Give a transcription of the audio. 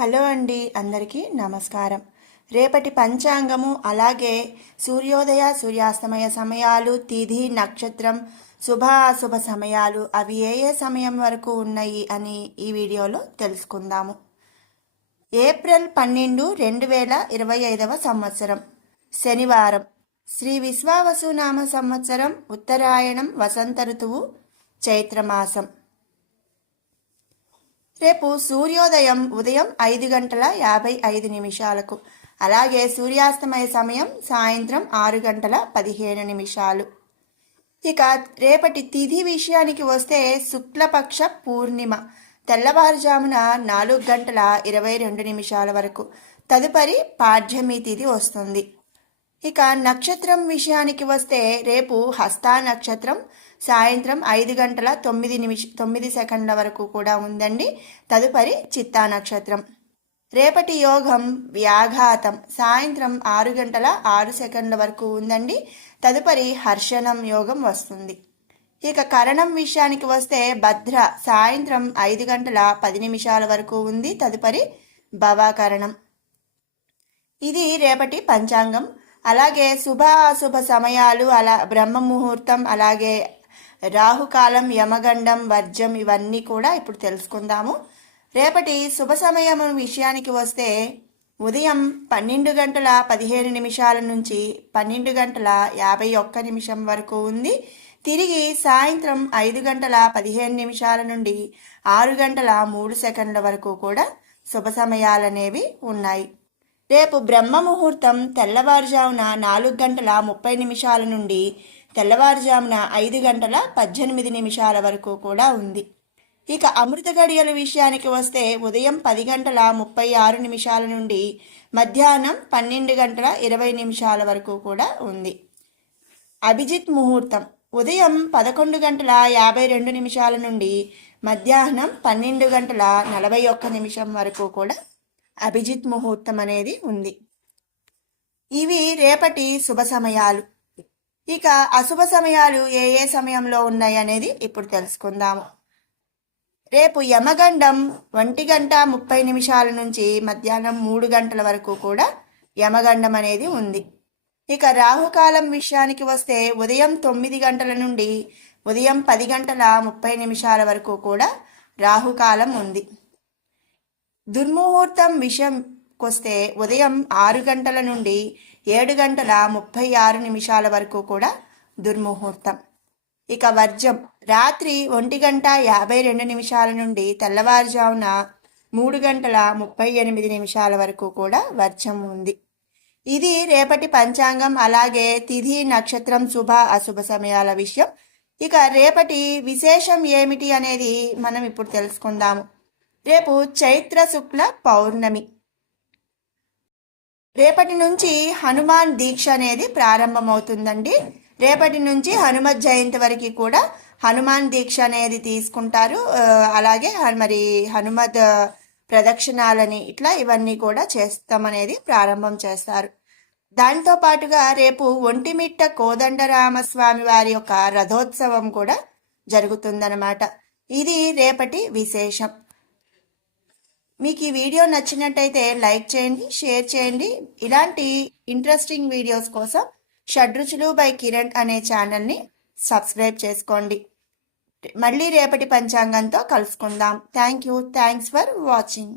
Hello అండి, అందరికీ నమస్కారం. రేపటి పంచాంగము అలాగే సూర్యోదయ సూర్యాస్తమయ సమయాలు, తిథి, నక్షత్రం, శుభాశుభ సమయాలు అవి ఏ ఏ సమయం వరకు ఉన్నాయి అని ఈ వీడియోలో తెలుసుకుందాము. ఏప్రిల్ 12, 2025 సంవత్సరం శనివారం, శ్రీ విశ్వావసునామ సంవత్సరం, ఉత్తరాయణం, వసంత ఋతువు, చైత్రమాసం. రేపు సూర్యోదయం ఉదయం 5:55 అలాగే సూర్యాస్తమయ సమయం సాయంత్రం 6:15. ఇక రేపటి తిథి విషయానికి వస్తే శుక్లపక్ష పూర్ణిమ తెల్లవారుజామున 4:22 వరకు. తదుపరి పాడ్యమి తిథి వస్తుంది. ఇక నక్షత్రం విషయానికి వస్తే రేపు హస్తా నక్షత్రం సాయంత్రం 5:09 వరకు కూడా ఉందండి. తదుపరి చిత్తా నక్షత్రం. రేపటి యోగం వ్యాఘాతం సాయంత్రం 6:06 వరకు ఉందండి. తదుపరి హర్షణం యోగం వస్తుంది. ఇక కరణం విషయానికి వస్తే భద్ర సాయంత్రం 5:10 వరకు ఉంది. తదుపరి భవాకరణం. ఇది రేపటి పంచాంగం. అలాగే శుభాశుభ సమయాలు బ్రహ్మ ముహూర్తం, అలాగే రాహుకాలం, యమగండం, వర్జం ఇవన్నీ కూడా ఇప్పుడు తెలుసుకుందాము. రేపటి శుభ సమయం విషయానికి వస్తే ఉదయం 12:15 నుంచి 12:51 వరకు ఉంది. తిరిగి సాయంత్రం 5:15 నుండి 6:03 వరకు కూడా శుభ సమయాలనేవి ఉన్నాయి. రేపు బ్రహ్మ ముహూర్తం తెల్లవారుజామున 4:30 నుండి తెల్లవారుజామున 5:18 వరకు కూడా ఉంది. ఇక అమృత గడియల విషయానికి వస్తే ఉదయం 10:36 నుండి మధ్యాహ్నం 12:20 వరకు కూడా ఉంది. అభిజిత్ ముహూర్తం ఉదయం 11:52 నుండి మధ్యాహ్నం 12:41 వరకు కూడా అభిజిత్ ముహూర్తం అనేది ఉంది. ఇవి రేపటి శుభ సమయాలు. ఇక అశుభ సమయాలు ఏ ఏ సమయంలో ఉన్నాయి అనేది ఇప్పుడు తెలుసుకుందాము. రేపు యమగండం 1:30 నుంచి మధ్యాహ్నం 3 వరకు కూడా యమగండం అనేది ఉంది. ఇక రాహుకాలం విషయానికి వస్తే ఉదయం 9 నుండి ఉదయం 10:30 వరకు కూడా రాహుకాలం ఉంది. దుర్ముహూర్తం విషయంకొస్తే ఉదయం 6 నుండి 7:36 వరకు కూడా దుర్ముహూర్తం. ఇక వర్జం రాత్రి 1:52 నుండి తెల్లవారుజామున 3:38 వరకు కూడా వర్జం ఉంది. ఇది రేపటి పంచాంగం. అలాగే తిథి, నక్షత్రం, శుభ అశుభ సమయాల విషయం. ఇక రేపటి విశేషం ఏమిటి అనేది మనం ఇప్పుడు తెలుసుకుందాము. రేపు చైత్ర శుక్ల పౌర్ణమి. రేపటి నుంచి హనుమాన్ దీక్ష అనేది ప్రారంభమవుతుందండి. రేపటి నుంచి హనుమత్ జయంతి వరకు కూడా హనుమాన్ దీక్ష అనేది తీసుకుంటారు. అలాగే మరి హనుమత్ ప్రదక్షిణాలని ఇట్లా ఇవన్నీ కూడా చేస్తామనేది ప్రారంభం చేస్తారు. దాంతో పాటుగా రేపు ఒంటిమిట్ట కోదండరామస్వామి వారి యొక్క రథోత్సవం కూడా జరుగుతుందన్నమాట. ఇది రేపటి విశేషం. మీకు ఈ వీడియో నచ్చినట్టయితే లైక్ చేయండి, షేర్ చేయండి. ఇలాంటి ఇంట్రెస్టింగ్ వీడియోస్ కోసం షడ్రుచులు బై కిరణ్ అనే ఛానల్ని సబ్స్క్రైబ్ చేసుకోండి. మళ్ళీ రేపటి పంచాంగంతో కలుసుకుందాం. Thanks for watching.